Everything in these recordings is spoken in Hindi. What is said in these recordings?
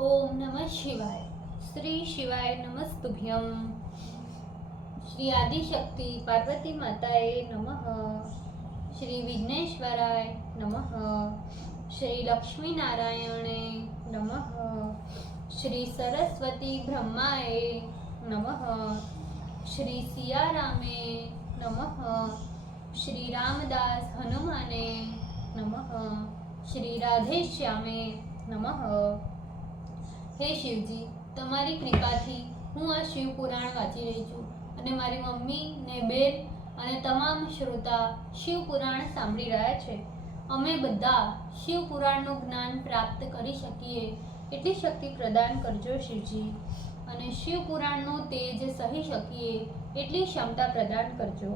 ओम नमः शिवाय। श्री शिवाय नमस्तुभ्यं। श्री आदिशक्ति पार्वती माताए नमः। श्री विघ्नेश्वराय नमः। श्री लक्ष्मी नारायणे नमः। श्री सरस्वती ब्रह्माए नमः। श्री सियारामे नमः। श्री रामदास हनुमाने नमः। श्री राधेश्यामे नमः। હે શિવજી, તમારી કૃપાથી હું આ શિવ પુરાણ વાંચી રહી છું અને મારી મમ્મી ને બેન અને તમામ શ્રોતા શિવ પુરાણ સાંભળી રહ્યા છે. અમે બધા શિવ પુરાણનું જ્ઞાન પ્રાપ્ત કરી શકીએ એટલી શક્તિ પ્રદાન કરજો શિવજી, અને શિવ પુરાણનું તેજ સહી શકીએ એટલી ક્ષમતા પ્રદાન કરજો.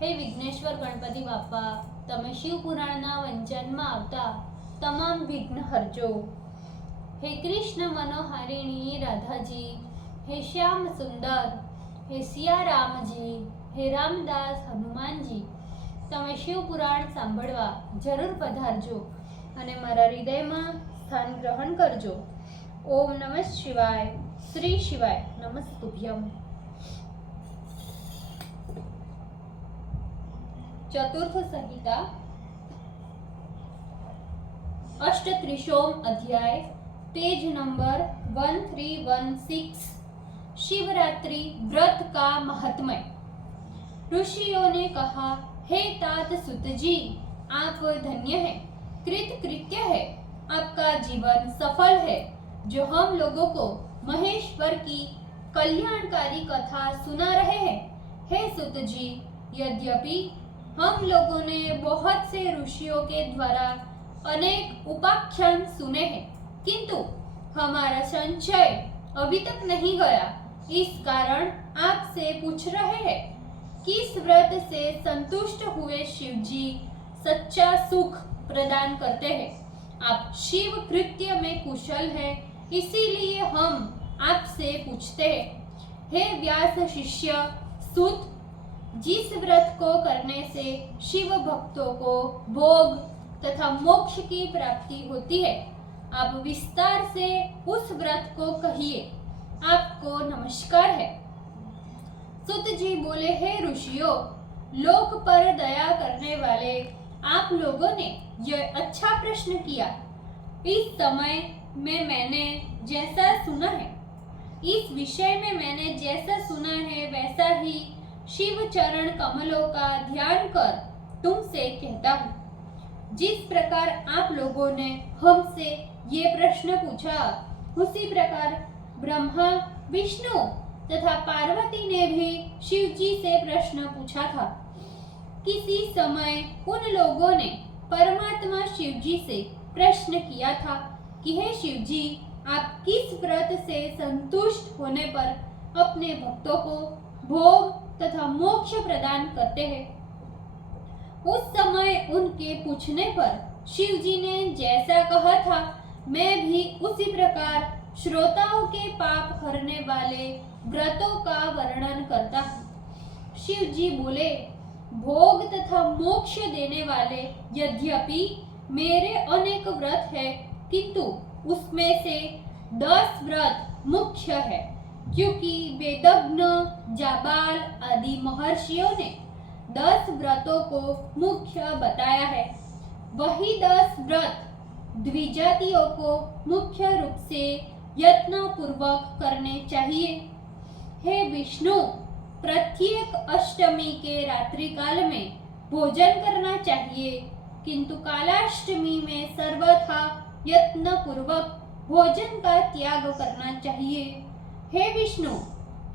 હે વિઘ્નેશ્વર ગણપતિ બાપા, તમે શિવ પુરાણના વંચનમાં આવતા તમામ વિઘ્ન હરજો. हे कृष्ण मनोहारिणी राधा जी, हे श्याम सुंदर, हे सिया राम जी, हे रामदास हनुमान जी, તમે શિવ પુરાણ સાંભળવા જરૂર પધારજો અને મારા હૃદયમાં સ્થાન ગ્રહણ કરજો. ઓમ નમઃ શિવાય. શ્રી શિવાય નમસ્તુભ્યમ. ચતુર્થ સંહિતા અષ્ટત્રિશોમ अध्याय पेज नंबर 1316। शिवरात्रि व्रत का महात्म्य। ऋषियों ने कहा, हे तात सुत जी, आप धन्य हैं, कृतकृत्य है, आपका जीवन सफल है जो हम लोगों को महेश्वर की कल्याणकारी कथा सुना रहे हैं. हे सुत जी, यद्यपि हम लोगों ने बहुत से ऋषियों के द्वारा अनेक उपाख्यान सुने हैं, किंतु हमारा संचय अभी तक नहीं गया. इस कारण आपसे पूछ रहे हैं, किस व्रत से संतुष्ट हुए शिव जी सच्चा सुख प्रदान करते हैं. आप शिव कृत्य में कुशल हैं, इसीलिए हम आपसे पूछते हैं. हे व्यास शिष्य सुत, जिस व्रत को करने से शिव भक्तों को भोग तथा मोक्ष की प्राप्ति होती है, आप विस्तार से उस व्रत को कहिए. आपको नमस्कार है. सुत जी बोले, हे ऋषियों, लोक पर दया करने वाले आप लोगों ने यह अच्छा प्रश्न किया. इस समय में मैंने जैसा सुना है, इस विषय में मैंने जैसा सुना है वैसा ही शिव चरण कमलों का ध्यान कर तुमसे कहता हूँ. जिस प्रकार आप लोगों ने हमसे ये प्रश्न पूछा, उसी प्रकार ब्रह्मा, विष्णु तथा पार्वती ने भी शिव जी से प्रश्न पूछा था. किसी समय उन लोगों ने परमात्मा शिव जी से प्रश्न किया था कि हे शिव जी, आप किस व्रत से संतुष्ट होने पर अपने भक्तों को भोग तथा मोक्ष प्रदान करते हैं. उस समय उनके पूछने पर शिव जी ने जैसा कहा था, मैं भी उसी प्रकार श्रोताओं के पाप हरने वाले व्रतों का वर्णन करता हूँ. शिव जी बोले, भोग तथा मोक्ष देने वाले यद्यपि मेरे अनेक व्रत है, किंतु उसमें से 10 व्रत मुख्य है, क्योंकि वेदज्ञ, जाबाल आदि महर्षियों ने 10 व्रतों को मुख्य बताया है. वही 10 व्रत द्विजातियों को मुख्य रूप से यत्न पूर्वक करने चाहिए. हे विष्णु, प्रत्येक अष्टमी के रात्रि काल में भोजन करना चाहिए, किंतु कालाष्टमी में सर्वथा यत्न पूर्वक भोजन का त्याग करना चाहिए. हे विष्णु,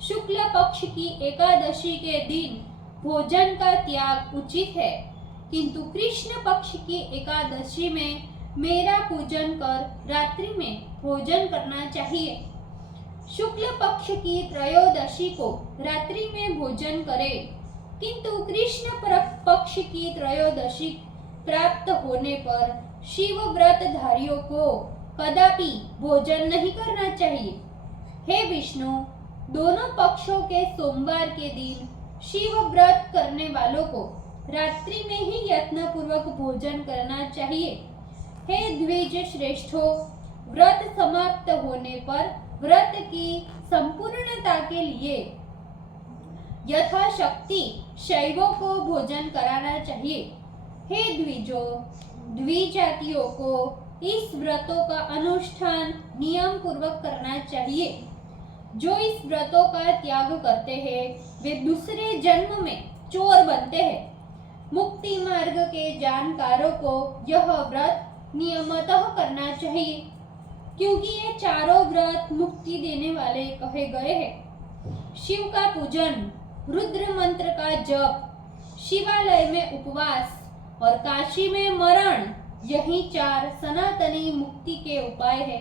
शुक्ल पक्ष की एकादशी के दिन भोजन का त्याग उचित है, किंतु कृष्ण पक्ष की एकादशी में मेरा पूजन कर रात्रि में भोजन करना चाहिए. शुक्ल पक्ष की त्रयोदशी को रात्रि में भोजन करें, किंतु कृष्ण पक्ष की त्रयोदशी प्राप्त होने पर शिव व्रतधारियों को कदापि भोजन नहीं करना चाहिए. हे विष्णु, दोनों पक्षों के सोमवार के दिन शिव व्रत करने वालों को रात्रि में ही यत्न पूर्वक भोजन करना चाहिए. हे द्विज श्रेष्ठो, व्रत समाप्त होने पर व्रत की संपूर्णता के लिए यथाशक्ति शैवों को भोजन कराना चाहिए। हे द्विजों, द्विजातियों को इस व्रतों का अनुष्ठान नियम पूर्वक करना चाहिए। जो इस व्रतों का त्याग करते हैं वे दूसरे जन्म में चोर बनते हैं। मुक्ति मार्ग के जानकारों को यह व्रत नियमतः करना चाहिए, क्योंकि ये चारों व्रत मुक्ति देने वाले कहे गए हैं। शिव का पूजन, रुद्र मंत्र का जप, शिवालय में उपवास और काशी में मरण, यही 4 सनातनी मुक्ति के उपाय है।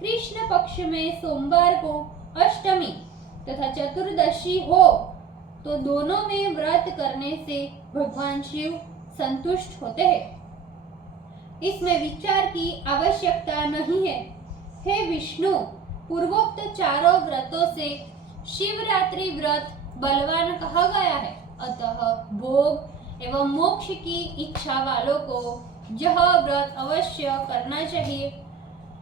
कृष्ण पक्ष में सोमवार को अष्टमी तथा चतुर्दशी हो तो दोनों में व्रत करने से भगवान शिव संतुष्ट होते हैं। इसमें विचार की आवश्यकता नहीं है। हे विष्णु, पूर्वोक्त चारों व्रतों से शिवरात्रि व्रत बलवान कहा गया है, अतः भोग एवं मोक्ष की इच्छा वालों को यह व्रत अवश्य करना चाहिए।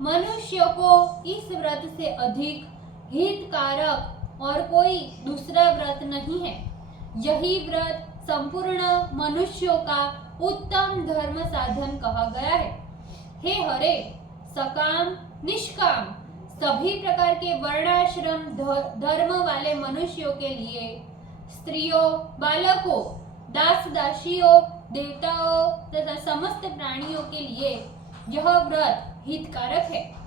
मनुष्य को इस व्रत से अधिक हितकारक और कोई दूसरा व्रत नहीं है। यही व्रत संपूर्ण मनुष्यों का उत्तम धर्म साधन कहा गया है। हे हरे, सकाम निष्काम सभी प्रकार के वर्णाश्रम धर्म वाले मनुष्यों के लिए, स्त्रियों, बालकों, दास दासियों, देवताओं तथा समस्त प्राणियों के लिए यह व्रत हितकारक है।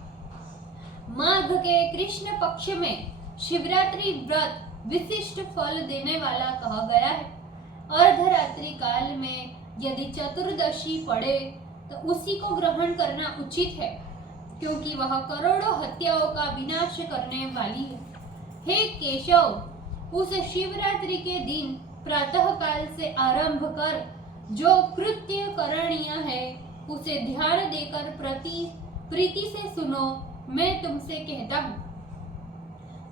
माघ के कृष्ण पक्ष में शिवरात्रि व्रत विशिष्ट फल देने वाला कहा गया है। अर्धरात्रि काल में यदि चतुर्दशी पड़े तो उसी को ग्रहण करना उचित है, क्योंकि वह करोड़ों हत्याओं का विनाश करने वाली है। हे केशव, उस शिवरात्रि के दिन प्रातः काल से आरंभ कर जो कृत्य करणीय है उसे ध्यान देकर प्रीति से सुनो। मैं तुमसे कहता हूँ,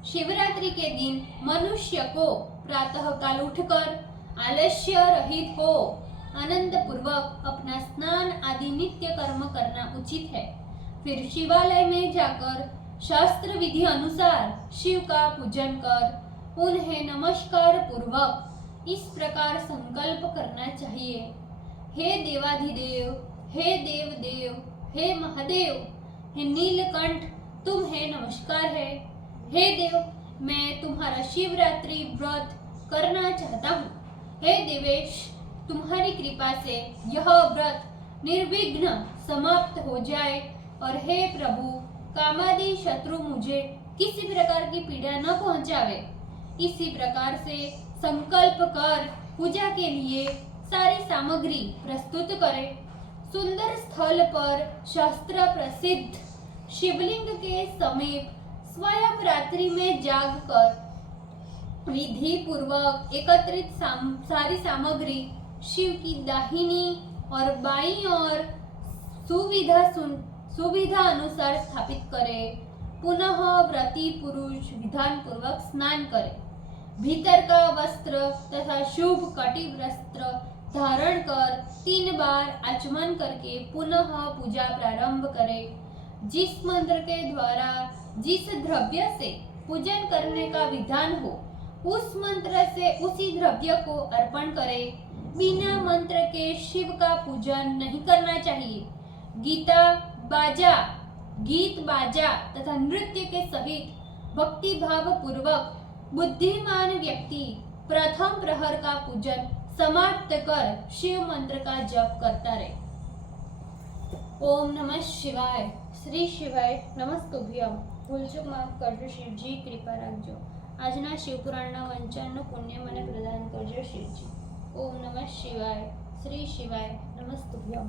शिवरात्रि के दिन मनुष्य को प्रातः काल उठकर आलस्य रहित हो आनंद पूर्वक अपना स्नान आदि नित्य कर्म करना उचित है। फिर शिवालय में जाकर शास्त्र विधि अनुसार शिव का पूजन कर उन्हें नमस्कार पूर्वक इस प्रकार संकल्प करना चाहिए। हे देवाधिदेव, हे देवदेव, हे महादेव, हे नीलकंठ, तुम्हें नमस्कार है। हे देव, मैं तुम्हारा शिवरात्रि व्रत करना चाहता हूँ। हे देवेश, तुम्हारी कृपा से यह व्रत निर्विघ्न समाप्त हो जाए और हे प्रभु, कामादि शत्रु मुझे किसी प्रकार की पीड़ा न पहुंचावे। इसी प्रकार से संकल्प कर पूजा के लिए सारी सामग्री प्रस्तुत करें। सुंदर स्थल पर शास्त्र प्रसिद्ध शिवलिंग के समीप स्वयं रात्रि में जागकर विधि पूर्वक एकत्रित सारी सामग्री शिव की दाहिनी और बाईं ओर सुविधा अनुसार स्थापित करें। पुनः व्रती पुरुष विधान पूर्वक स्नान करे, भीतर का वस्त्र तथा शुभ कटी वस्त्र धारण कर 3 बार आचमन करके पुनः पूजा प्रारंभ करे। जिस मंत्र के द्वारा जिस द्रव्य से पूजन करने का विधान हो उस मंत्र से उसी द्रव्य को अर्पण करे। बिना मंत्र के शिव का पूजन नहीं करना चाहिए। गीत बाजा तथा नृत्य के सहित भक्ति भाव पूर्वक बुद्धिमान व्यक्ति प्रथम प्रहर का पूजन समाप्त कर शिव मंत्र का जप करता रहे। ओम नमः शिवाय। श्री शिवाय नमस्तुभ्यम। ભૂલચૂક માફ કરજો શિવજી, કૃપા રાખજો। આજના શિવપુરાણના વંચનનું પુણ્ય મને પ્રદાન કરજો શિવજી। ઓમ નમઃ શિવાય। શ્રી શિવાય નમસ્તુભ્યમ।